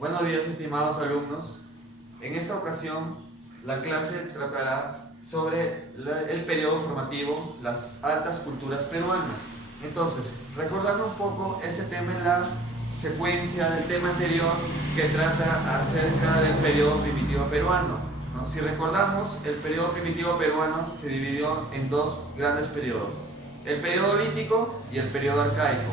Buenos días, estimados alumnos. En esta ocasión, la clase tratará sobre el periodo formativo, las altas culturas peruanas. Entonces, recordando un poco este tema en la secuencia del tema anterior que trata acerca del periodo primitivo peruano, ¿no? Si recordamos, el periodo primitivo peruano se dividió en dos grandes periodos, el periodo lítico y el periodo arcaico.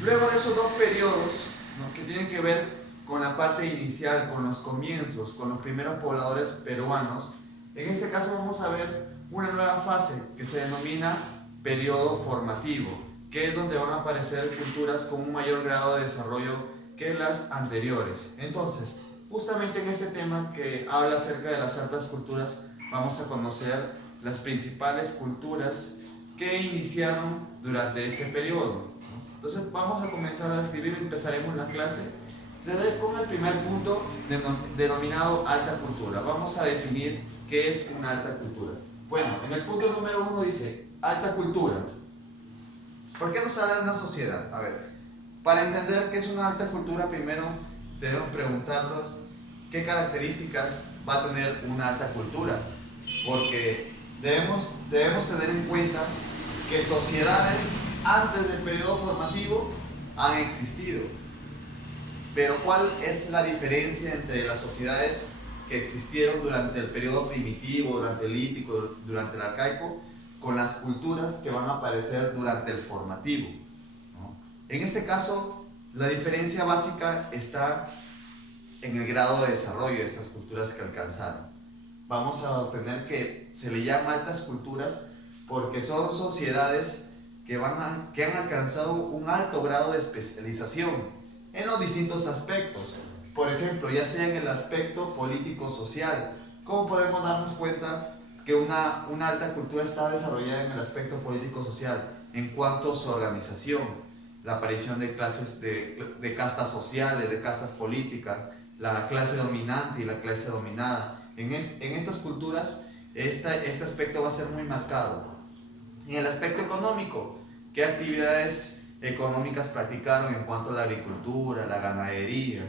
Luego de esos dos periodos, ¿no?, que tienen que ver con la parte inicial, con los comienzos, con los primeros pobladores peruanos, en este caso vamos a ver una nueva fase que se denomina periodo formativo, que es donde van a aparecer culturas con un mayor grado de desarrollo que las anteriores. Entonces, justamente en este tema que habla acerca de las altas culturas, vamos a conocer las principales culturas que iniciaron durante este periodo. Entonces vamos a comenzar a describir, empezaremos la clase con el primer punto denominado alta cultura. Vamos a definir qué es una alta cultura. Bueno, en el punto número 1 dice alta cultura. ¿Por qué nos habla de una sociedad? A ver, para entender qué es una alta cultura, primero debemos preguntarnos qué características va a tener una alta cultura, porque debemos tener en cuenta que sociedades antes del periodo formativo han existido. Pero ¿cuál es la diferencia entre las sociedades que existieron durante el periodo primitivo, durante el lítico, durante el arcaico, con las culturas que van a aparecer durante el formativo, ¿no? En este caso, la diferencia básica está en el grado de desarrollo de estas culturas que alcanzaron. Vamos a obtener que se le llama altas culturas porque son sociedades que han alcanzado un alto grado de especialización en los distintos aspectos. Por ejemplo, ya sea en el aspecto político-social. ¿Cómo podemos darnos cuenta que una alta cultura está desarrollada en el aspecto político-social? En cuanto a su organización, la aparición de clases de castas sociales, de castas políticas, la clase dominante y la clase dominada. En estas culturas, este aspecto va a ser muy marcado. En el aspecto económico, ¿qué actividades económicas practicaron en cuanto a la agricultura, la ganadería?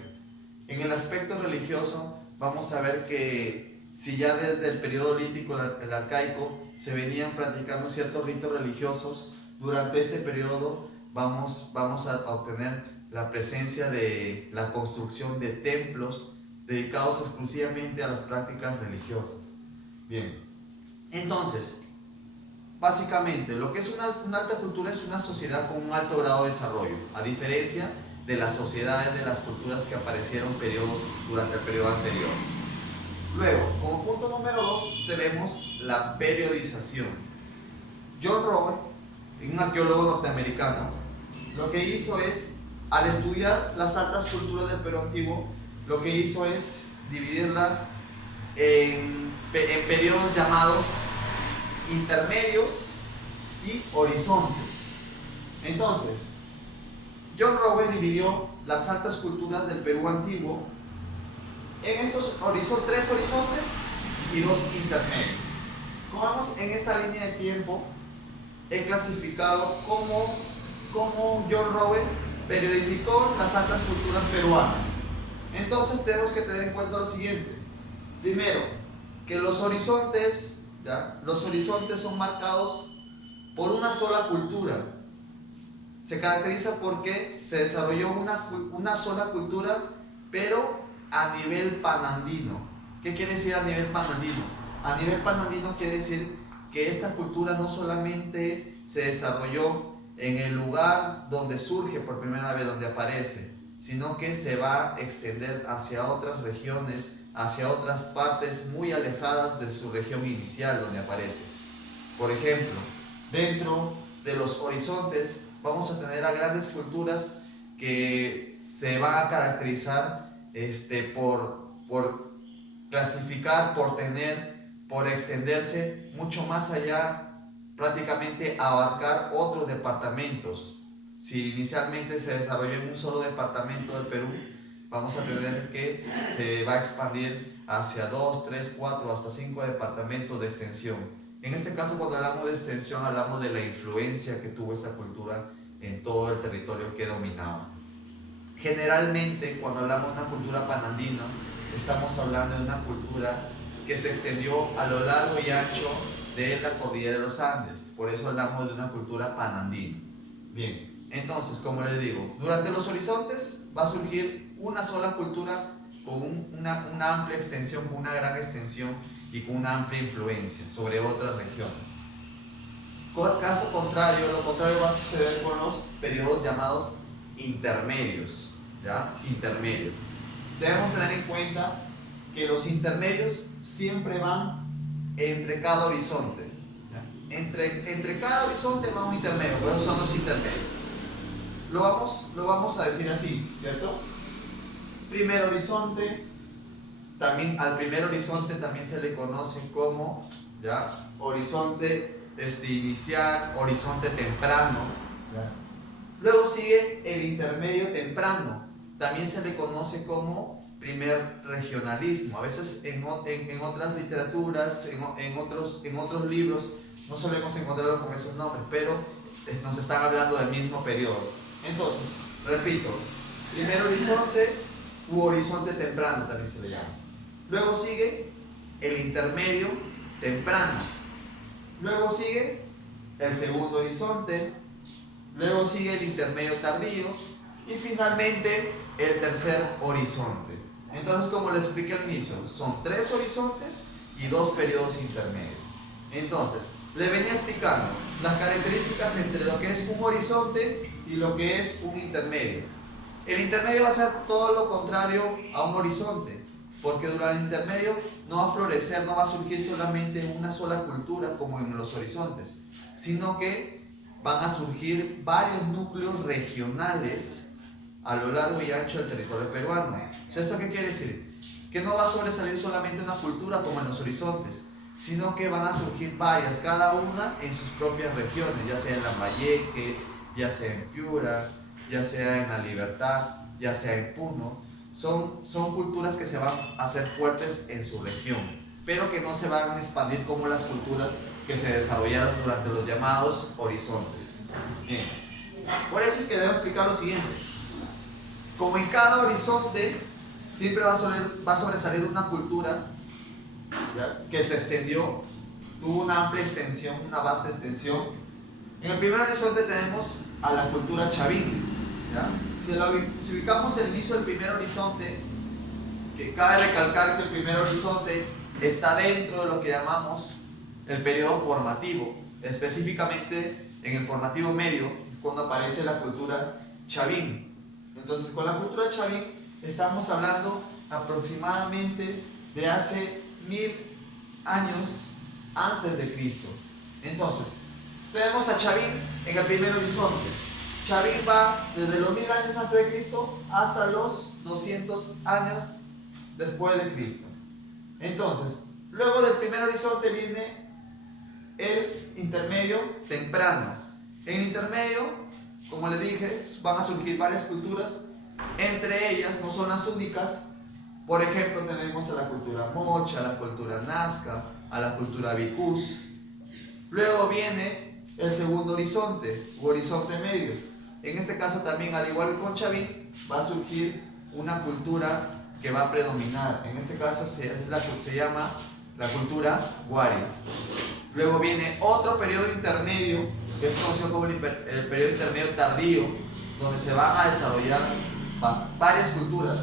En el aspecto religioso, vamos a ver que si ya desde el periodo lítico, el arcaico, se venían practicando ciertos ritos religiosos, durante este periodo vamos a obtener la presencia de la construcción de templos dedicados exclusivamente a las prácticas religiosas. Bien, entonces, básicamente, lo que es una alta cultura es una sociedad con un alto grado de desarrollo, a diferencia de las sociedades, de las culturas que aparecieron durante el periodo anterior. Luego, como punto número 2, tenemos la periodización. John Rowe, un arqueólogo norteamericano, lo que hizo es, al estudiar las altas culturas del Perú antiguo, lo que hizo es dividirla en periodos llamados intermedios y horizontes. Entonces, John Rowe dividió las altas culturas del Perú antiguo en estos tres horizontes y 2 intermedios. Como vemos en esta línea de tiempo, he clasificado cómo John Rowe periodificó las altas culturas peruanas. Entonces tenemos que tener en cuenta lo siguiente. Primero, que los horizontes son marcados por una sola cultura. Se caracteriza porque se desarrolló una sola cultura, pero a nivel panandino. ¿Qué quiere decir a nivel panandino? A nivel panandino quiere decir que esta cultura no solamente se desarrolló en el lugar donde surge por primera vez, donde aparece, sino que se va a extender hacia otras regiones, hacia otras partes muy alejadas de su región inicial donde aparece. Por ejemplo, dentro de los horizontes vamos a tener a grandes culturas que se van a caracterizar por clasificar, por extenderse mucho más allá, prácticamente abarcar otros departamentos. Si inicialmente se desarrolló en un solo departamento del Perú, vamos a tener que se va a expandir hacia 2, 3, 4, hasta 5 departamentos de extensión. En este caso, cuando hablamos de extensión, hablamos de la influencia que tuvo esta cultura en todo el territorio que dominaba. Generalmente, cuando hablamos de una cultura panandina, estamos hablando de una cultura que se extendió a lo largo y ancho de la cordillera de los Andes. Por eso hablamos de una cultura panandina. Bien, entonces, como les digo, durante los horizontes va a surgir una sola cultura con una amplia extensión, con una gran extensión y con una amplia influencia sobre otras regiones. Caso contrario, lo contrario va a suceder con los periodos llamados intermedios, ¿ya? Intermedios. Debemos tener en cuenta que los intermedios siempre van entre cada horizonte, ¿ya? Entre cada horizonte va un intermedio, por eso son los intermedios. Lo vamos a decir así, ¿cierto? Primer horizonte, también al primer horizonte también se le conoce como, ¿ya? Horizonte inicial, horizonte temprano, ¿ya? Luego sigue el intermedio temprano, también se le conoce como primer regionalismo. A veces en otras literaturas, en otros libros, no solemos encontrarlo con esos nombres, pero nos están hablando del mismo periodo. Entonces, repito, primer horizonte u horizonte temprano también se le llama. Luego sigue el intermedio temprano. Luego sigue el segundo horizonte. Luego sigue el intermedio tardío. Y finalmente el tercer horizonte. Entonces, como les expliqué al inicio, son 3 horizontes y 2 periodos intermedios. Entonces, les venía explicando las características entre lo que es un horizonte y lo que es un intermedio. El intermedio va a ser todo lo contrario a un horizonte, porque durante el intermedio no va a florecer, no va a surgir solamente una sola cultura como en los horizontes, sino que van a surgir varios núcleos regionales a lo largo y ancho del territorio peruano. ¿Esto qué quiere decir? Que no va a sobresalir solamente una cultura como en los horizontes, sino que van a surgir varias, cada una en sus propias regiones, ya sea en Lambayeque, ya sea en Piura, ya sea en La Libertad, ya sea en Puno. Son culturas que se van a hacer fuertes en su región, pero que no se van a expandir como las culturas que se desarrollaron durante los llamados horizontes. Bien. Por eso es que debo explicar lo siguiente. Como en cada horizonte siempre va a sobresalir una cultura, ¿ya?, que se extendió, tuvo una amplia extensión, una vasta extensión. En el primer horizonte tenemos a la cultura chavín, ¿ya? Si ubicamos el inicio del primer horizonte, que cabe recalcar que el primer horizonte está dentro de lo que llamamos el periodo formativo, específicamente en el formativo medio, es cuando aparece la cultura chavín. Entonces, con la cultura chavín estamos hablando aproximadamente de hace 1000 años antes de Cristo. Entonces, tenemos a Chavín en el primer horizonte. Chavín va desde los 1000 años antes de Cristo hasta los 200 años después de Cristo. Entonces, luego del primer horizonte viene el intermedio temprano. En el intermedio, como les dije, van a surgir varias culturas. Entre ellas, no son las únicas. Por ejemplo, tenemos a la cultura mocha, a la cultura nazca, a la cultura vicús. Luego viene el segundo horizonte, u horizonte medio. En este caso también, al igual que con Chavín, va a surgir una cultura que va a predominar. En este caso se llama la cultura Wari. Luego viene otro periodo intermedio, que es conocido como el periodo intermedio tardío, donde se van a desarrollar varias culturas.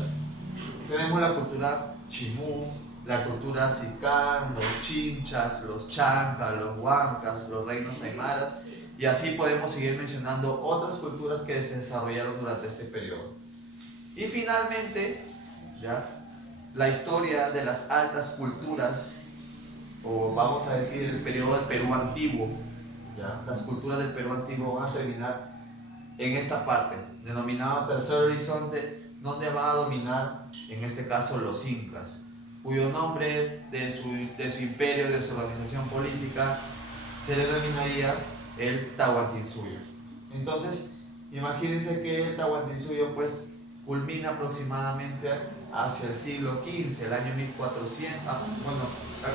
Tenemos la cultura chimú, la cultura sicán, los chinchas, los chancas, los huancas, los reinos aymaras, y así podemos seguir mencionando otras culturas que se desarrollaron durante este periodo. Y finalmente, ¿ya?, la historia de las altas culturas, o vamos a decir el periodo del Perú antiguo, ¿ya? Las culturas del Perú antiguo van a terminar en esta parte, denominada tercer horizonte, donde va a dominar, en este caso, los incas, cuyo nombre de su imperio, de su organización política, se le denominaría el Tahuantinsuyo. Entonces, imagínense que el Tahuantinsuyo pues culmina aproximadamente hacia el siglo XV, el año 1400. Bueno,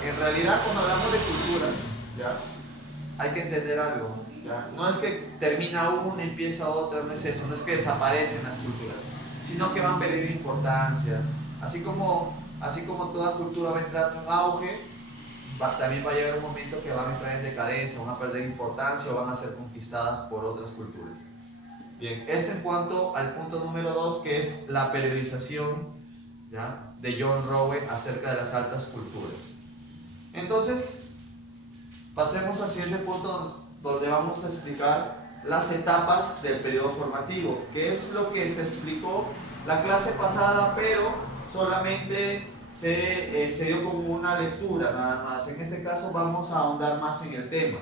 en realidad cuando hablamos de culturas, ¿ya?, hay que entender algo, ¿ya? No es que termina una y empieza otra, no es eso, no es que desaparecen las culturas, sino que van perdiendo importancia. Así como toda cultura va a entrar en un auge, también va a llegar un momento que van a entrar en decadencia, van a perder importancia o van a ser conquistadas por otras culturas. Bien, esto en cuanto al punto número 2, que es la periodización, ¿ya?, de John Rowe acerca de las altas culturas. Entonces, pasemos al siguiente punto donde vamos a explicar las etapas del periodo formativo, que es lo que se explicó la clase pasada, pero solamente se dio como una lectura nada más. En este caso vamos a ahondar más en el tema.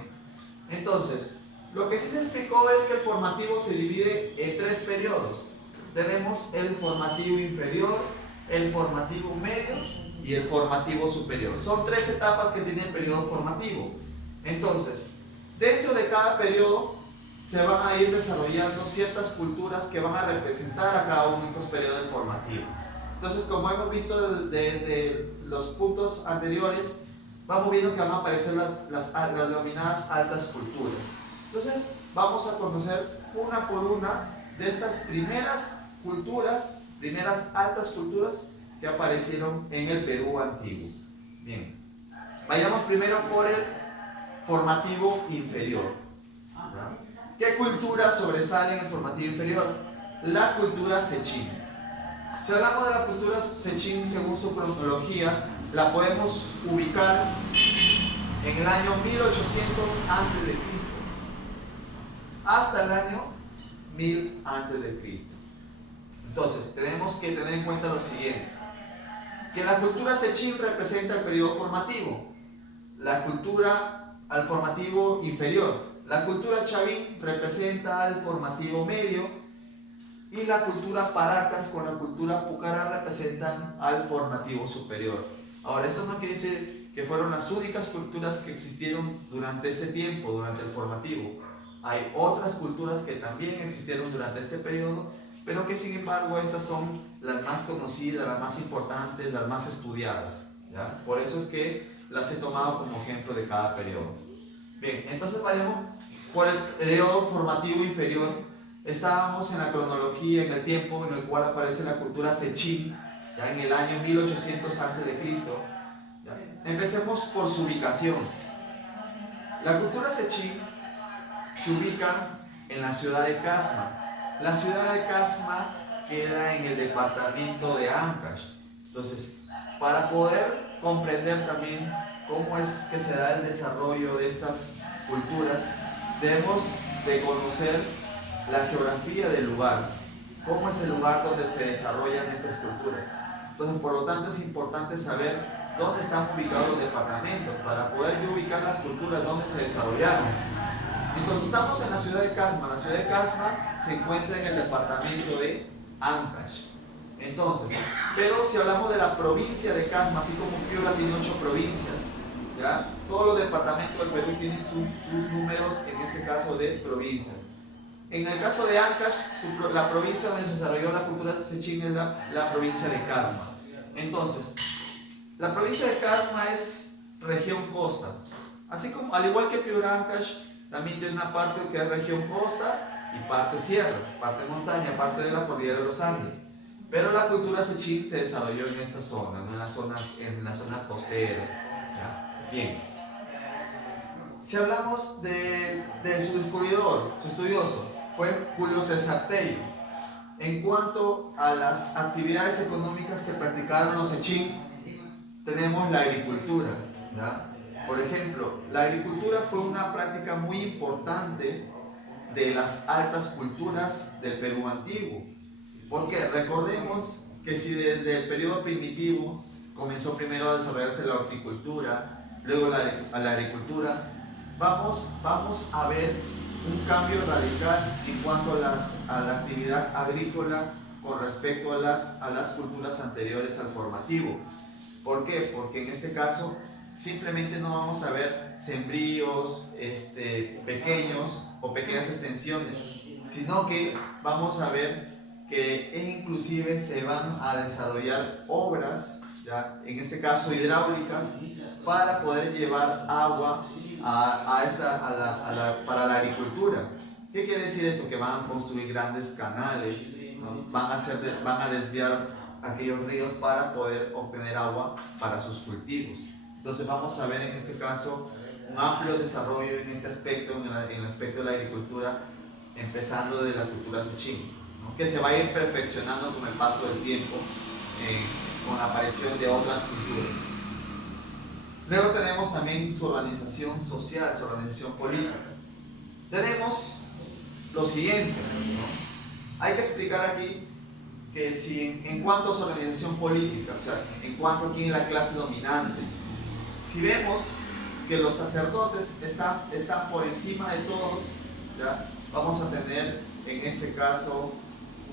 Entonces, lo que sí se explicó es que el formativo se divide en 3 periodos. Tenemos el formativo inferior, el formativo medio y el formativo superior. Son 3 etapas que tiene el periodo formativo. Entonces, dentro de cada periodo se van a ir desarrollando ciertas culturas que van a representar a cada uno de estos periodos del formativo. Entonces, como hemos visto de los puntos anteriores, vamos viendo que van a aparecer las denominadas altas culturas. Entonces, vamos a conocer una por una de estas primeras culturas, primeras altas culturas que aparecieron en el Perú antiguo. Bien, vayamos primero por el formativo inferior. ¿Ya? ¿Qué cultura sobresale en el formativo inferior? La cultura Sechín. Si hablamos de la cultura Sechín según su cronología, la podemos ubicar en el año 1800 a.C. hasta el año 1000 a.C. Entonces, tenemos que tener en cuenta lo siguiente: que la cultura Sechín representa el periodo formativo, la cultura al formativo inferior, la cultura Chavín representa al formativo medio, y la cultura Paracas con la cultura Pucará representan al formativo superior. Ahora, esto no quiere decir que fueron las únicas culturas que existieron durante este tiempo, durante el formativo. Hay otras culturas que también existieron durante este periodo, pero que sin embargo estas son las más conocidas, las más importantes, las más estudiadas, ¿ya? Por eso es que las he tomado como ejemplo de cada periodo. Bien, entonces vayamos por el periodo formativo inferior. Estábamos en la cronología, en el tiempo en el cual aparece la cultura Sechín, ya en el año 1800 a.C. Empecemos por su ubicación. La cultura Sechín se ubica en la ciudad de Casma. La ciudad de Casma queda en el departamento de Ancash. Entonces, para poder comprender también cómo es que se da el desarrollo de estas culturas, debemos de conocer la geografía del lugar, cómo es el lugar donde se desarrollan estas culturas. Entonces, por lo tanto, es importante saber dónde están ubicados los departamentos para poder ubicar las culturas donde se desarrollaron. Entonces, estamos en la ciudad de Casma. La ciudad de Casma se encuentra en el departamento de Ancash. Entonces, pero si hablamos de la provincia de Casma, así como Piura tiene 8 provincias, ¿ya? Todos los departamentos del Perú tienen sus números, en este caso de provincia. En el caso de Ancash, la provincia donde se desarrolló la cultura Sechín es la provincia de Casma. Entonces, la provincia de Casma es región costa. Así como, al igual que Piura, Ancash también tiene una parte que es región costa y parte sierra, parte montaña, parte de la cordillera de los Andes. Pero la cultura Sechín se desarrolló en esta zona, no en la zona costera. ¿Ya? Bien. Si hablamos de su descubridor, su estudioso, fue Julio César Tello. En cuanto a las actividades económicas que practicaron los Sechín, tenemos la agricultura, ¿ya? Por ejemplo, la agricultura fue una práctica muy importante de las altas culturas del Perú antiguo. Porque recordemos que si desde el periodo primitivo comenzó primero a desarrollarse la horticultura, luego la agricultura, vamos a ver un cambio radical en cuanto a la actividad agrícola con respecto a las culturas anteriores al formativo. ¿Por qué? Porque en este caso simplemente no vamos a ver sembríos pequeños o pequeñas extensiones, sino que vamos a ver que inclusive se van a desarrollar obras, ¿ya? En este caso hidráulicas, para poder llevar agua para la agricultura. ¿Qué quiere decir esto? Que van a construir grandes canales, ¿no? Van a desviar aquellos ríos para poder obtener agua para sus cultivos. Entonces vamos a ver en este caso un amplio desarrollo en este aspecto, en el aspecto de la agricultura, empezando de la cultura sechín, ¿no? Que se va a ir perfeccionando con el paso del tiempo, con la aparición de otras culturas. Luego tenemos también su organización social, su organización política. Tenemos lo siguiente, ¿no? Hay que explicar aquí que si en cuanto a su organización política, o sea, en cuanto a quién es la clase dominante, si vemos que los sacerdotes están por encima de todos, ¿ya? Vamos a tener en este caso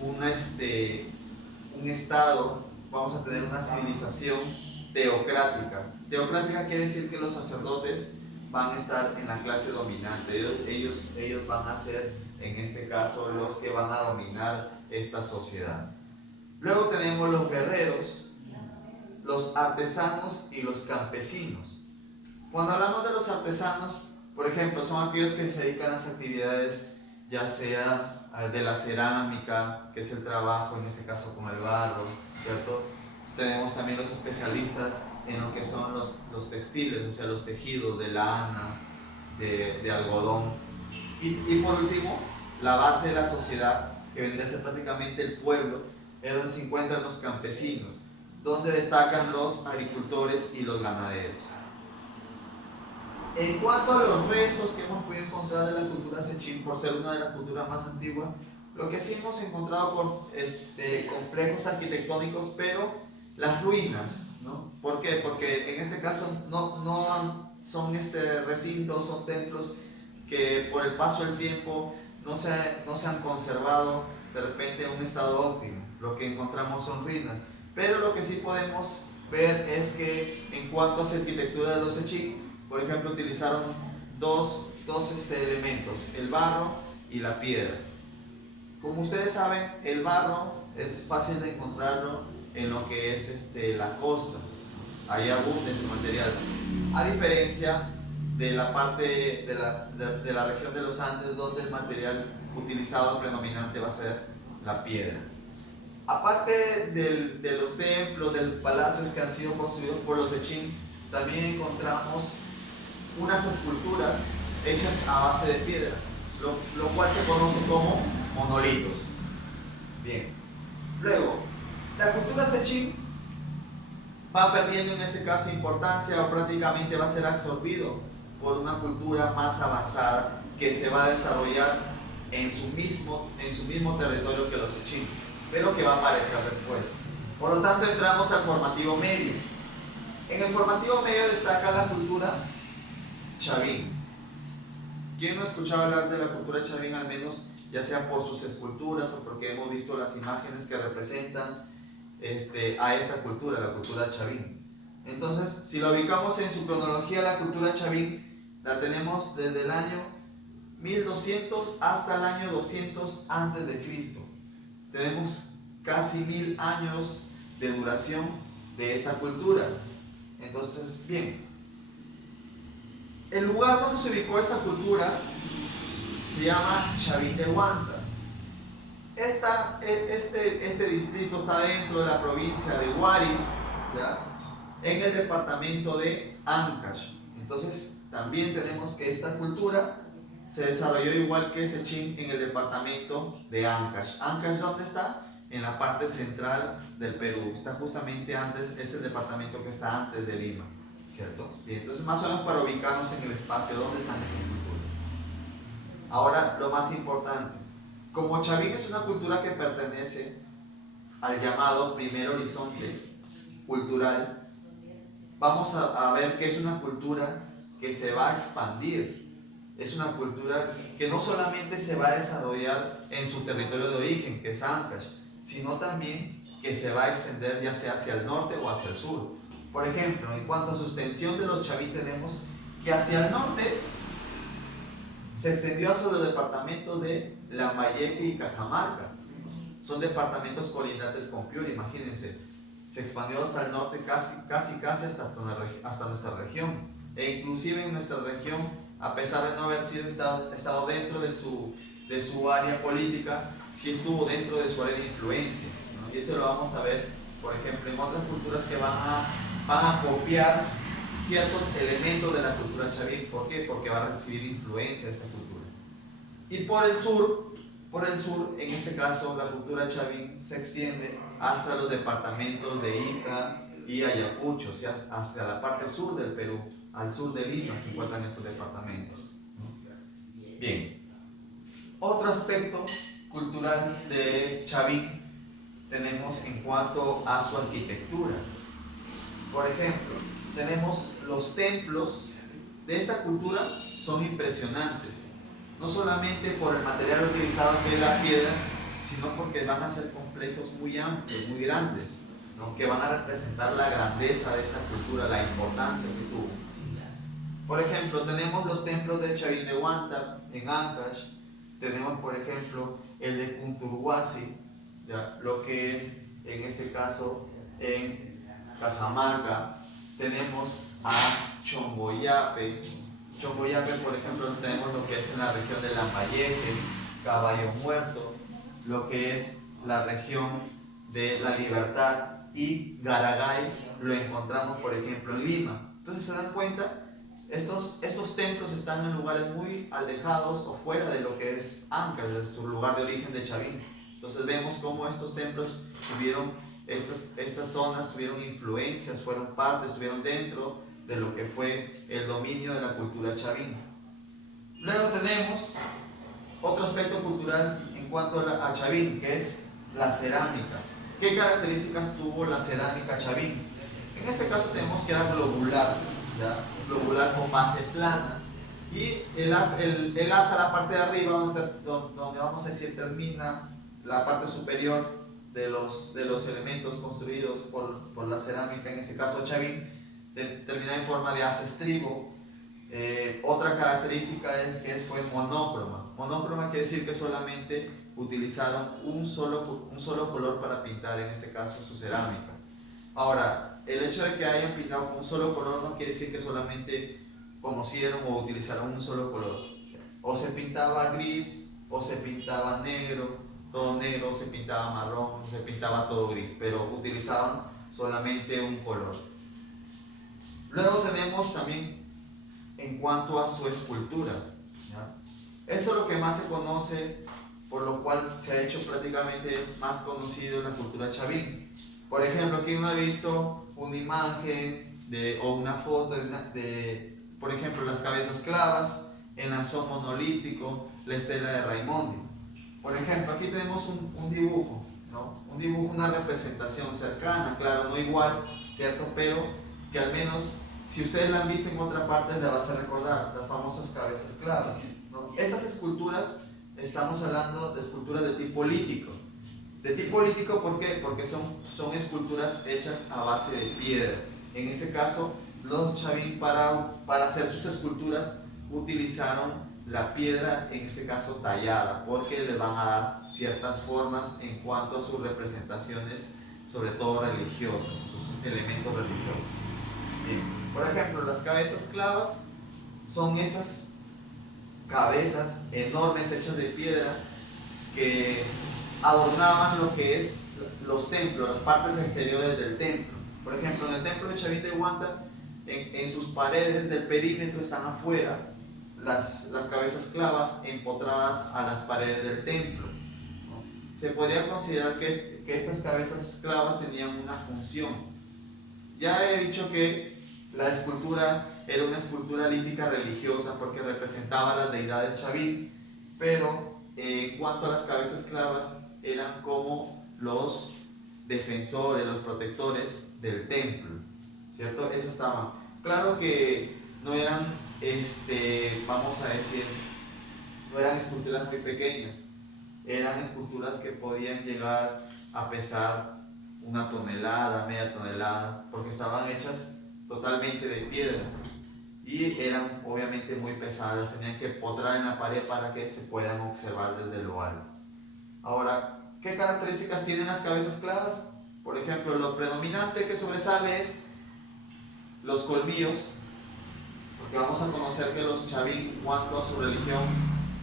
un estado, vamos a tener una civilización teocrática. Teocrática quiere decir que los sacerdotes van a estar en la clase dominante, ellos van a ser en este caso los que van a dominar esta sociedad. Luego tenemos los guerreros, los artesanos y los campesinos. Cuando hablamos de los artesanos, por ejemplo, son aquellos que se dedican a las actividades, ya sea de la cerámica, que es el trabajo, en este caso con el barro, ¿cierto? Tenemos también los especialistas en lo que son los textiles, o sea, los tejidos de lana, de algodón. Y por último, la base de la sociedad, que vendría a ser prácticamente el pueblo, es donde se encuentran los campesinos, donde destacan los agricultores y los ganaderos. En cuanto a los restos que hemos podido encontrar de la cultura sechín, por ser una de las culturas más antiguas, lo que sí hemos encontrado con complejos arquitectónicos, pero las ruinas, ¿no? ¿Por qué? Porque en este caso no son recintos, son templos que por el paso del tiempo no se han conservado de repente en un estado óptimo. Lo que encontramos son ruinas, pero lo que sí podemos ver es que en cuanto a la arquitectura de los sechín, por ejemplo, utilizaron dos elementos, el barro y la piedra. Como ustedes saben, el barro es fácil de encontrarlo en lo que es la costa, ahí abunda este material, a diferencia de la parte de la región de los Andes, donde el material utilizado predominante va a ser la piedra. Aparte de los templos, de los palacios que han sido construidos por los sechín, también encontramos unas esculturas hechas a base de piedra, lo cual se conoce como monolitos. Bien. Luego, la cultura sechín va perdiendo en este caso importancia, o prácticamente va a ser absorbido por una cultura más avanzada que se va a desarrollar en su mismo territorio que los sechín, pero que va a aparecer después. Por lo tanto, entramos al formativo medio. En el formativo medio destaca la cultura chavín. ¿Quién no ha escuchado hablar de la cultura chavín, al menos ya sea por sus esculturas o porque hemos visto las imágenes que representan a esta cultura, la cultura chavín? Entonces, si lo ubicamos en su cronología, la cultura chavín la tenemos desde el año 1200 hasta el año 200 antes de Cristo. Tenemos casi 1000 años de duración de esta cultura. Entonces, bien, el lugar donde se ubicó esta cultura se llama Chavín de Huanta. Este distrito está dentro de la provincia de Huari, ¿ya?, en el departamento de Ancash. Entonces, también tenemos que esta cultura se desarrolló igual que Sechín en el departamento de Ancash. ¿Ancash dónde está? En la parte central del Perú. Está justamente antes, es el departamento que está antes de Lima, ¿cierto? Bien, entonces más o menos para ubicarnos en el espacio, ¿dónde están estas culturas? Ahora, lo más importante. Como Chavín es una cultura que pertenece al llamado primer horizonte cultural, vamos a ver que es una cultura que se va a expandir. Es una cultura que no solamente se va a desarrollar en su territorio de origen, que es Ancash, sino también que se va a extender ya sea hacia el norte o hacia el sur. Por ejemplo, en cuanto a su extensión de los chavín, tenemos que hacia el norte se extendió sobre los departamentos de Lambayeque y Cajamarca. Son departamentos colindantes con Piura, imagínense. Se expandió hasta el norte casi hasta nuestra región. E inclusive en nuestra región, a pesar de no haber sido estado dentro de de su área política sí estuvo dentro de su área de influencia, ¿no? Y eso lo vamos a ver, por ejemplo, en otras culturas que van a copiar ciertos elementos de la cultura chavín. ¿Por qué? Porque va a recibir influencia de esta cultura. Y por el sur, en este caso, la cultura chavín se extiende hasta los departamentos de Ica y Ayacucho, o sea, hacia la parte sur del Perú, al sur de Lima se encuentran estos departamentos, ¿no? Bien, otro aspecto cultural de Chavín tenemos en cuanto a su arquitectura. Por ejemplo, tenemos los templos de esta cultura, son impresionantes, no solamente por el material utilizado que es la piedra, sino porque van a ser complejos muy amplios, muy grandes, ¿no? Que van a representar la grandeza de esta cultura, la importancia que tuvo. Por ejemplo, tenemos los templos de Chavín de Huántar en Ancash, tenemos por ejemplo el de Cunturhuasi, ¿ya? Lo que es en este caso en Cajamarca, tenemos a Chongoyape, por ejemplo, tenemos lo que es en la región de Lambayeque, Caballo Muerto, lo que es la región de La Libertad, y Garagay lo encontramos por ejemplo en Lima. Entonces se dan cuenta, estos templos están en lugares muy alejados o fuera de lo que es Ancash, de su lugar de origen de Chavín. Entonces vemos cómo estos templos tuvieron, estas zonas tuvieron influencias, fueron parte, estuvieron dentro de lo que fue el dominio de la cultura chavín. Luego tenemos otro aspecto cultural en cuanto a Chavín, que es la cerámica. ¿Qué características tuvo la cerámica chavín? En este caso tenemos que era globular, ¿ya? Globular con base plana, y el haz a la parte de arriba, donde vamos a decir termina la parte superior de los elementos construidos por la cerámica, en este caso chavín, termina en forma de haz estribo. Otra característica es que fue monócroma. Monócroma quiere decir que solamente utilizaron un solo color para pintar, en este caso su cerámica. Ahora, el hecho de que hayan pintado con un solo color no quiere decir que solamente conocieron o utilizaron un solo color. O se pintaba gris, o se pintaba negro, todo negro, o se pintaba marrón, o se pintaba todo gris, pero utilizaban solamente un color. Luego tenemos también en cuanto a su escultura, ¿ya? Esto es lo que más se conoce, por lo cual se ha hecho prácticamente más conocido en la cultura chavín. Por ejemplo, ¿quién no ha visto una imagen o una foto de, por ejemplo, las cabezas clavas, el lanzón monolítico, la estela de Raimondi? Por ejemplo, aquí tenemos un dibujo, ¿no? Un dibujo, una representación cercana, claro, no igual, ¿cierto? Pero que al menos, si ustedes la han visto en otra parte, la vas a recordar, las famosas cabezas clavas, ¿no? Estas esculturas, estamos hablando de esculturas de tipo lítico. De tipo lítico, ¿por qué? Porque son esculturas hechas a base de piedra. En este caso, los chavín para hacer sus esculturas utilizaron la piedra, en este caso tallada, porque le van a dar ciertas formas en cuanto a sus representaciones, sobre todo religiosas, sus elementos religiosos. Bien. Por ejemplo, las cabezas clavas son esas cabezas enormes hechas de piedra que adornaban lo que es los templos, las partes exteriores del templo. Por ejemplo, en el templo de Chavín de Huántar, en sus paredes del perímetro están afuera las cabezas clavas empotradas a las paredes del templo, ¿no? Se podría considerar que estas cabezas clavas tenían una función. Ya he dicho que la escultura era una escultura lítica religiosa porque representaba a las deidades chavín, pero en cuanto a las cabezas clavas, eran como los defensores, los protectores del templo, ¿cierto? Eso estaba. Claro que no eran, vamos a decir, no eran esculturas muy pequeñas, eran esculturas que podían llegar a pesar 1 tonelada, media tonelada, porque estaban hechas totalmente de piedra y eran obviamente muy pesadas, tenían que potrar en la pared para que se puedan observar desde lo alto. Ahora, ¿qué características tienen las cabezas clavas? Por ejemplo, lo predominante que sobresale es los colmillos, porque vamos a conocer que los chavín, en cuanto a su religión,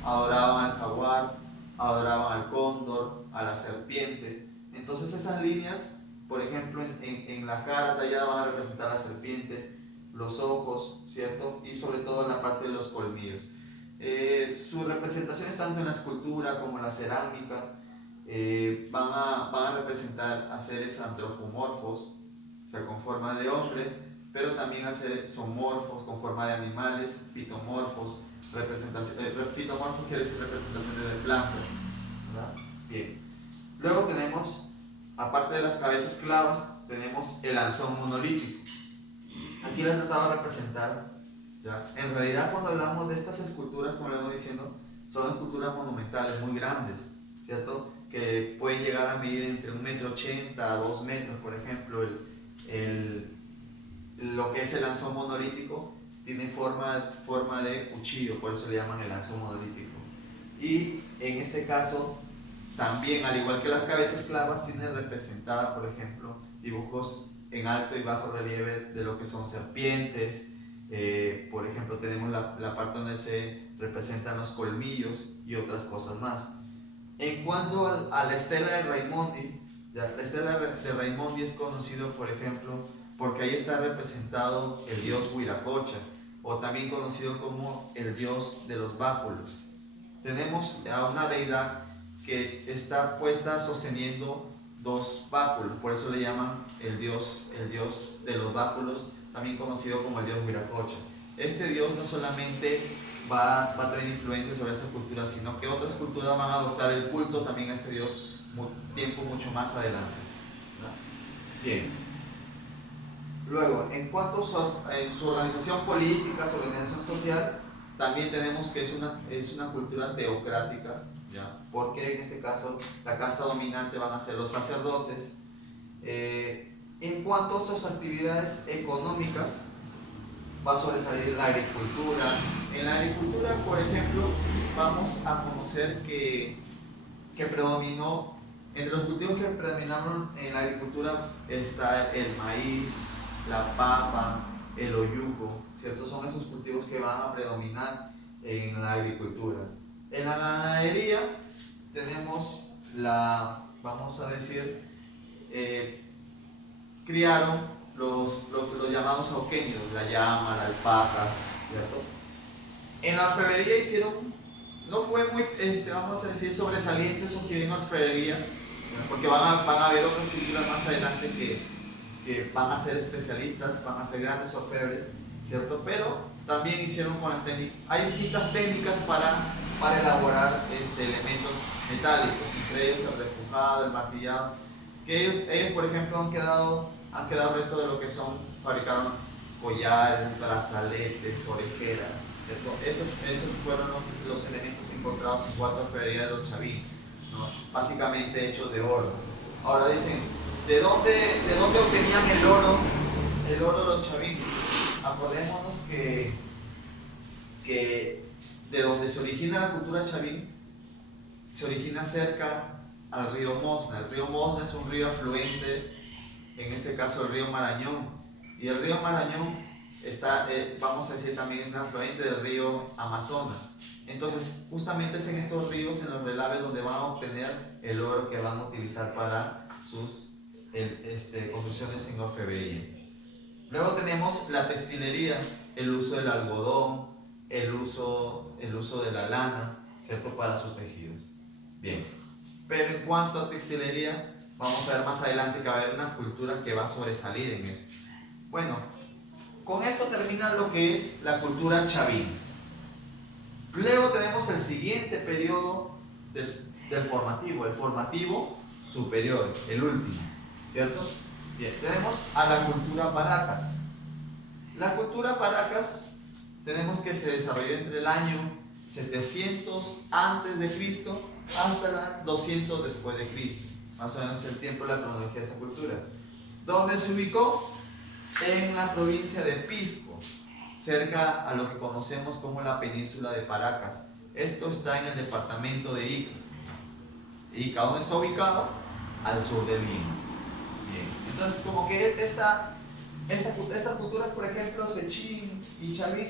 adoraban al jaguar, adoraban al cóndor, a la serpiente. Entonces esas líneas, por ejemplo, en la cara tallada van a representar la serpiente, los ojos, ¿cierto? Y sobre todo la parte de los colmillos. Sus representaciones tanto en la escultura como en la cerámica van a representar a seres antropomorfos, o sea, con forma de hombre, pero también a seres zoomorfos, con forma de animales, fitomorfos. Fitomorfos quiere decir representaciones de plantas, ¿verdad? Bien. Luego tenemos, aparte de las cabezas clavas, tenemos el anzón monolítico. Aquí lo he tratado de representar, ¿ya? En realidad, cuando hablamos de estas esculturas, como le voy diciendo, son esculturas monumentales muy grandes, ¿cierto? Que pueden llegar a medir entre 1,80 m a 2 metros, por ejemplo. Lo que es el anzón monolítico tiene forma de cuchillo, por eso le llaman el anzón monolítico. Y en este caso, también, al igual que las cabezas clavas, tiene representada, por ejemplo, dibujos en alto y bajo relieve de lo que son serpientes. Por ejemplo, tenemos la parte donde se representan los colmillos y otras cosas más. En cuanto a la estela de Raimondi, la estela de Raimondi es conocido, por ejemplo, porque ahí está representado el dios Huiracocha, o también conocido como el dios de los báculos. Tenemos a una deidad que está puesta sosteniendo dos báculos, por eso le llaman el dios de los báculos, también conocido como el dios Huiracocha. Este dios no solamente va a tener influencia sobre esta cultura, sino que otras culturas van a adoptar el culto también a este dios tiempo mucho más adelante, ¿no? Bien. Luego, en cuanto a su organización política, su organización social, también tenemos que es una cultura teocrática, ¿ya? Porque en este caso la casta dominante van a ser los sacerdotes. En cuanto a sus actividades económicas, va a sobresalir la agricultura. En la agricultura, por ejemplo, vamos a conocer que predominó, entre los cultivos que predominaron en la agricultura está el maíz, la papa, el oyuco, ¿cierto? Son esos cultivos que van a predominar en la agricultura. En la ganadería tenemos vamos a decir, criaron los llamados auquénidos, la llama, la alpaca, ¿cierto? En la orfebrería no fue muy, vamos a decir, sobresaliente su actividad en orfebrería, porque van a haber otras culturas más adelante que van a ser especialistas, van a ser grandes orfebres, ¿cierto? Pero también hicieron con las técnicas, hay distintas técnicas para elaborar elementos metálicos, entre ellos el repujado, el martillado, que ellos por ejemplo han quedado restos de lo que fabricaron collares, brazaletes, orejeras, ¿cierto? Esos fueron los elementos encontrados en 4 orfebrerías de los Chavín, ¿no? Básicamente hechos de oro. Ahora dicen, ¿de dónde obtenían el oro los chavín? Acordémonos que de donde se origina la cultura chavín, se origina cerca al río Mosna. El río Mosna es un río afluente, en este caso el río Marañón. Y el río Marañón vamos a decir, también es un afluente del río Amazonas. Entonces, justamente es en estos ríos, en los relaves, donde van a obtener el oro que van a utilizar para sus construcciones en orfebrería. Luego tenemos la textilería, el uso del algodón, el uso de la lana, ¿cierto? Para sus tejidos. Bien, pero en cuanto a textilería, vamos a ver más adelante que va a haber una cultura que va a sobresalir en eso. Bueno, con esto termina lo que es la cultura chavín. Luego tenemos el siguiente periodo del formativo, el formativo superior, el último, ¿cierto? Bien, tenemos a la cultura Paracas. La cultura Paracas tenemos que se desarrolló entre el año 700 antes de Cristo hasta el 200 después de Cristo. Más o menos el tiempo de la cronología de esa cultura. ¿Dónde se ubicó? En la provincia de Pisco, cerca a lo que conocemos como la península de Paracas. Esto está en el departamento de Ica. ¿Ica dónde está ubicado? Al sur de Lima. Bien, entonces como que estas culturas, por ejemplo, Sechín y Chavín,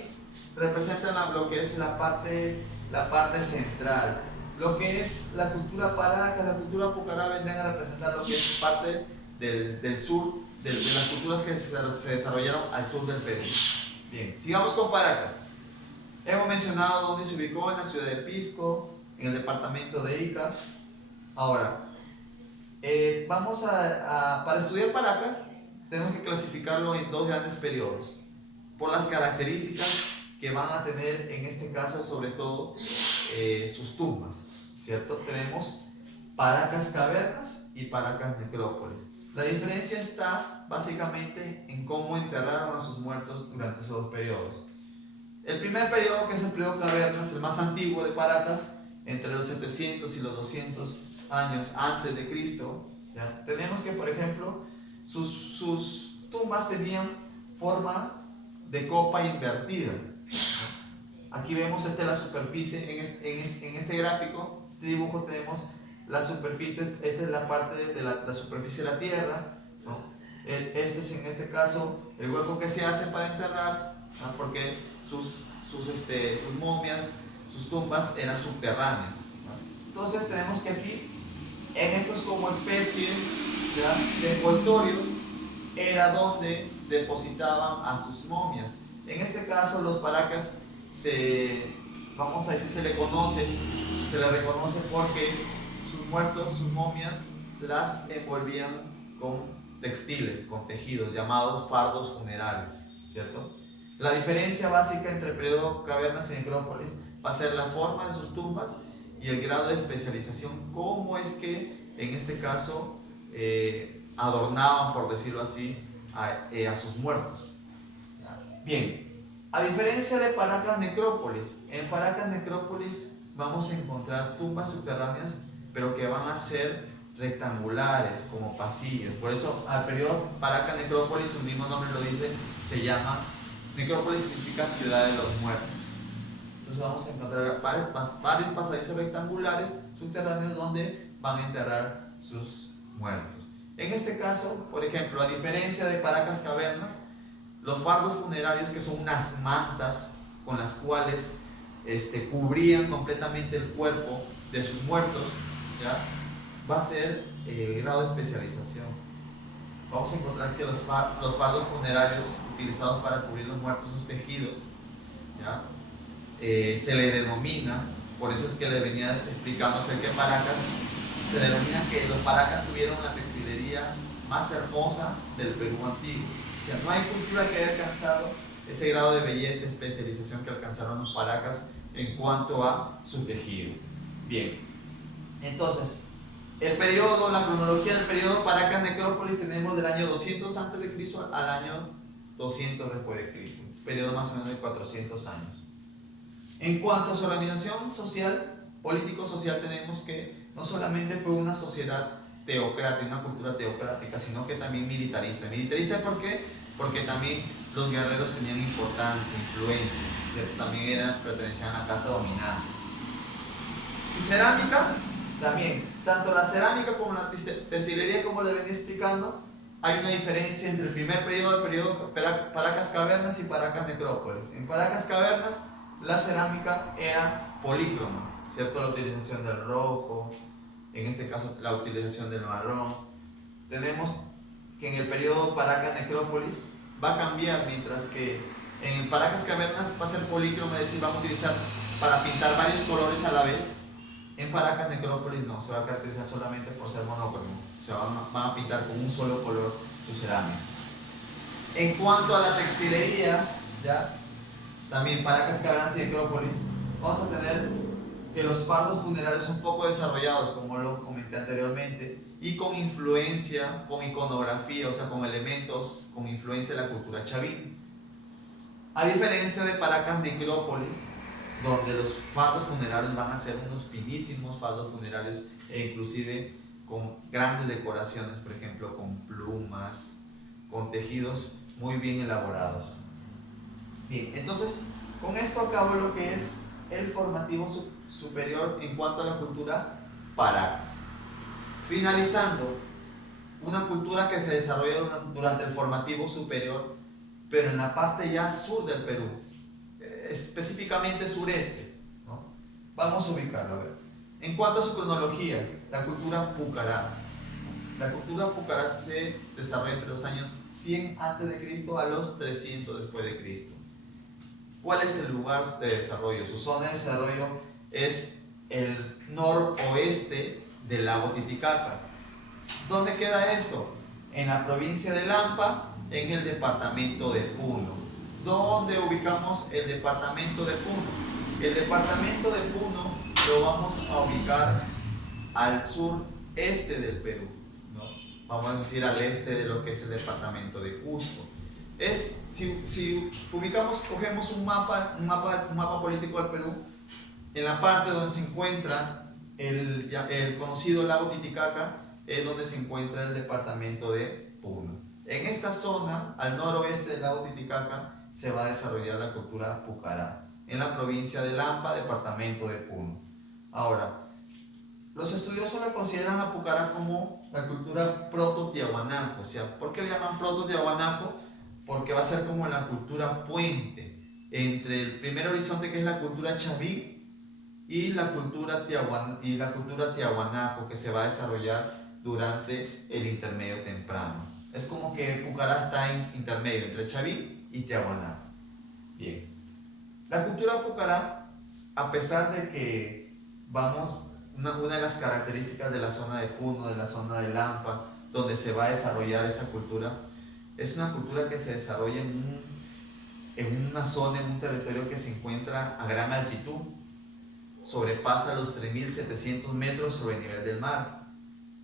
representan lo que es la parte la parte central. Lo que es la cultura paraca, la cultura pucará vendrán a representar lo que es parte del sur, de las culturas que se desarrollaron al sur del Perú. Bien, sigamos con Paracas. Hemos mencionado dónde se ubicó, en la ciudad de Pisco, en el departamento de Ica. Ahora, para estudiar Paracas, tenemos que clasificarlo en dos grandes periodos, por las características que van a tener, en este caso, sobre todo, sus tumbas, ¿cierto? Tenemos Paracas cavernas y Paracas necrópolis. La diferencia está básicamente en cómo enterraron a sus muertos durante esos dos periodos. El primer periodo, que es el periodo cavernas, el más antiguo de Paracas, entre los 700 y los 200 años antes de Cristo, ¿ya? Tenemos que, por ejemplo, sus tumbas tenían forma de copa invertida. Aquí vemos la superficie, en este gráfico, este dibujo tenemos las superficies, esta es la parte de la superficie de la Tierra, ¿no? Este es en este caso el hueco que se hace para enterrar, ¿no? Porque sus momias, sus tumbas eran subterráneas, ¿no? Entonces tenemos que aquí, en estos como especies, ¿ya?, de envoltorios, era donde depositaban a sus momias. En este caso los Paracas vamos a decir, se le reconoce porque sus muertos, sus momias, las envolvían con textiles, con tejidos, llamados fardos funerarios, ¿cierto? La diferencia básica entre el periodo cavernas y necrópolis va a ser la forma de sus tumbas y el grado de especialización, cómo es que, en este caso, adornaban, por decirlo así, a sus muertos. Bien. A diferencia de Paracas necrópolis, en Paracas necrópolis vamos a encontrar tumbas subterráneas, pero que van a ser rectangulares, como pasillos. Por eso al periodo Paracas necrópolis, su mismo nombre lo dice, se llama, necrópolis significa ciudad de los muertos. Entonces vamos a encontrar varios pasadizos rectangulares subterráneos donde van a enterrar sus muertos. En este caso, por ejemplo, a diferencia de Paracas cavernas, los fardos funerarios, que son unas mantas con las cuales cubrían completamente el cuerpo de sus muertos, ¿ya?, va a ser el grado de especialización. Vamos a encontrar que los fardos funerarios utilizados para cubrir los muertos, los tejidos, ¿ya?, se le denomina, por eso es que le venía explicando acerca de Paracas, se denomina que los Paracas tuvieron la textilería más hermosa del Perú antiguo. O sea, no hay cultura que haya alcanzado ese grado de belleza y especialización que alcanzaron los Paracas en cuanto a su tejido. Bien, entonces, la cronología del periodo Paracas necrópolis tenemos del año 200 a.C. al año 200 después de Cristo, un periodo más o menos de 400 años. En cuanto a su organización social, político-social, tenemos que no solamente fue una sociedad teocrática, una cultura teocrática, sino que también militarista. ¿Militarista por qué? Porque también los guerreros tenían importancia, influencia, ¿cierto? También pertenecían a la casta dominante. Y cerámica, también, tanto la cerámica como la textilería, como les venía explicando, hay una diferencia entre el primer periodo, el periodo Paracas cavernas y Paracas necrópolis. En Paracas cavernas, la cerámica era polícroma, ¿cierto? La utilización del rojo, en este caso la utilización del marrón. Tenemos que en el periodo Paracas necrópolis va a cambiar, mientras que en Paracas cavernas va a ser polícromo, es decir, vamos a utilizar para pintar varios colores a la vez. En Paracas necrópolis no, se va a caracterizar solamente por ser monócromo, o sea, van a pintar con un solo color su cerámica. En cuanto a la textilería, ¿ya?, también Paracas cavernas y necrópolis, vamos a tener que los fardos funerarios son poco desarrollados, como lo comenté anteriormente, y con influencia, con iconografía, o sea, con elementos, con influencia de la cultura chavín. A diferencia de Paracas necrópolis, donde los fardos funerarios van a ser unos finísimos fardos funerarios, e inclusive con grandes decoraciones, por ejemplo, con plumas, con tejidos muy bien elaborados. Bien, entonces, con esto acabo lo que es el formativo superior en cuanto a la cultura Paracas. Finalizando, una cultura que se desarrolla durante el formativo superior, pero en la parte ya sur del Perú, específicamente sureste, ¿no? Vamos a ubicarlo, a ver. En cuanto a su cronología, la cultura Pucará. La cultura Pucará se desarrolla entre los años 100 a.C. a los 300 después de Cristo. ¿Cuál es el lugar de desarrollo? Su zona de desarrollo es el noroeste del lago Titicaca. ¿Dónde queda esto? En la provincia de Lampa, en el departamento de Puno. ¿Dónde ubicamos el departamento de Puno? El departamento de Puno lo vamos a ubicar al sureste del Perú, ¿no? Vamos a decir al este de lo que es el departamento de Cusco. Si ubicamos, cogemos un mapa político del Perú, en la parte donde se encuentra el conocido lago Titicaca, es donde se encuentra el departamento de Puno. En esta zona, al noroeste del lago Titicaca, se va a desarrollar la cultura Pucará, en la provincia de Lampa, departamento de Puno. Ahora, los estudiosos la consideran a Pucará como la cultura proto-tiahuanaco. O sea, ¿por qué le llaman proto-tiahuanaco? Porque va a ser como la cultura puente entre el primer horizonte, que es la cultura chaví, y la cultura tiahuanaco, que se va a desarrollar durante el intermedio temprano. Es como que Pucará está en intermedio entre chaví y tiahuanaco. Bien. La cultura Pucará, a pesar de que una de las características de la zona de Puno, de la zona de Lampa, donde se va a desarrollar esta cultura, es una cultura que se desarrolla en una zona, en un territorio que se encuentra a gran altitud, sobrepasa los 3.700 metros sobre el nivel del mar.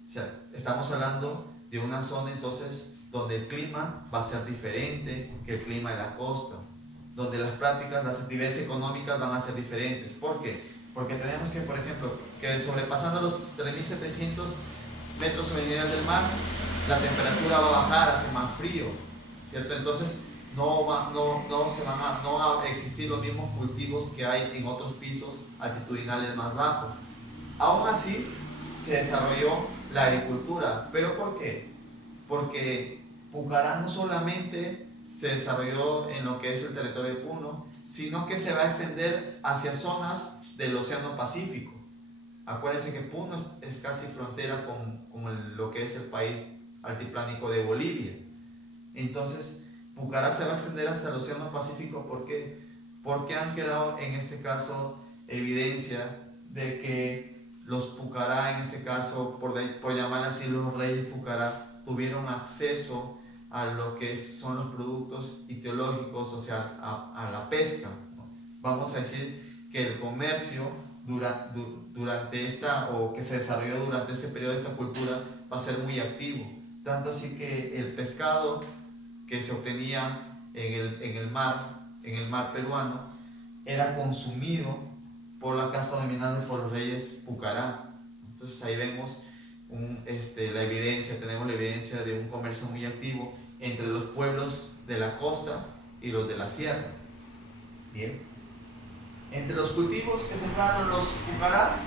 O sea, estamos hablando de una zona entonces donde el clima va a ser diferente que el clima de la costa, donde las prácticas, las actividades económicas van a ser diferentes. ¿Por qué? Porque tenemos que, por ejemplo, que sobrepasando los 3.700 metros sobre el nivel del mar, la temperatura va a bajar, hace más frío, ¿cierto? Entonces no van a existir los mismos cultivos que hay en otros pisos altitudinales más bajos. Aún así, se desarrolló la agricultura. ¿Pero por qué? Porque Pucará no solamente se desarrolló en lo que es el territorio de Puno, sino que se va a extender hacia zonas del Océano Pacífico. Acuérdense que Puno es casi frontera con lo que es el país altiplánico de Bolivia. Entonces, Pucará se va a extender hasta el Océano Pacífico. ¿Por qué? Porque han quedado en este caso evidencia de que los Pucará, en este caso, por llamar así, los reyes Pucará, tuvieron acceso a lo que son los productos ictiológicos, o sea, a la pesca, ¿no? Vamos a decir que el comercio que se desarrolló durante este periodo de esta cultura va a ser muy activo, tanto así que el pescado que se obtenía en el mar peruano era consumido por la casta dominante, por los reyes Pucará. Entonces ahí vemos tenemos la evidencia de un comercio muy activo entre los pueblos de la costa y los de la sierra. Bien. Entre los cultivos que sembraron los Pucará,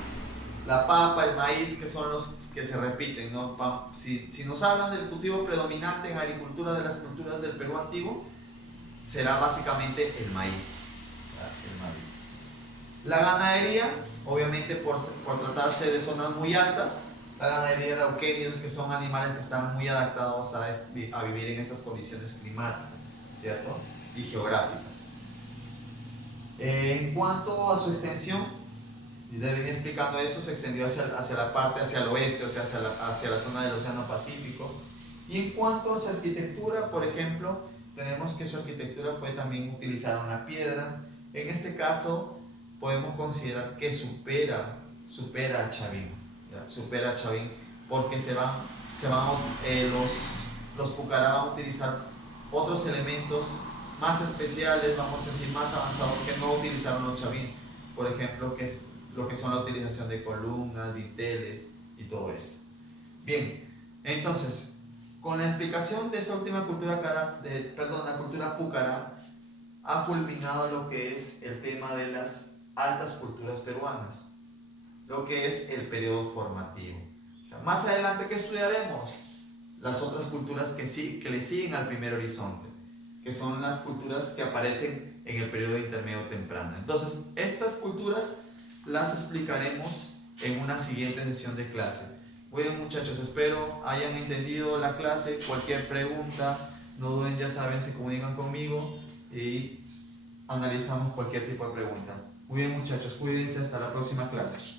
la papa, el maíz, que son los que se repiten, ¿no? Si nos hablan del cultivo predominante en agricultura de las culturas del Perú antiguo, será básicamente el maíz. La ganadería, obviamente por tratarse de zonas muy altas, la ganadería de auquénidos, que son animales que están muy adaptados a vivir en estas condiciones climáticas, ¿cierto? Y geográficas. En cuanto a su extensión, y les venía explicando eso, se extendió hacia el oeste, o sea, hacia la zona del Océano Pacífico. Y en cuanto a su arquitectura, por ejemplo, tenemos que su arquitectura fue también utilizar una piedra. En este caso, podemos considerar que supera a Chavín, ¿ya? Supera a Chavín, porque los Pucará van a utilizar otros elementos más especiales, vamos a decir más avanzados, que no utilizaron los Chavín. Por ejemplo, que es lo que son la utilización de columnas, dinteles y todo esto. Bien, entonces, con la explicación de esta última cultura la cultura Pucará, ha culminado lo que es el tema de las altas culturas peruanas, lo que es el periodo formativo. Más adelante, ¿qué estudiaremos? Las otras culturas que le siguen al primer horizonte, que son las culturas que aparecen en el periodo intermedio temprano. Entonces, estas culturas las explicaremos en una siguiente sesión de clase. Bueno muchachos, espero hayan entendido la clase. Cualquier pregunta, no duden, ya saben, se comunican conmigo y analizamos cualquier tipo de pregunta. Muy bien muchachos, cuídense, hasta la próxima clase.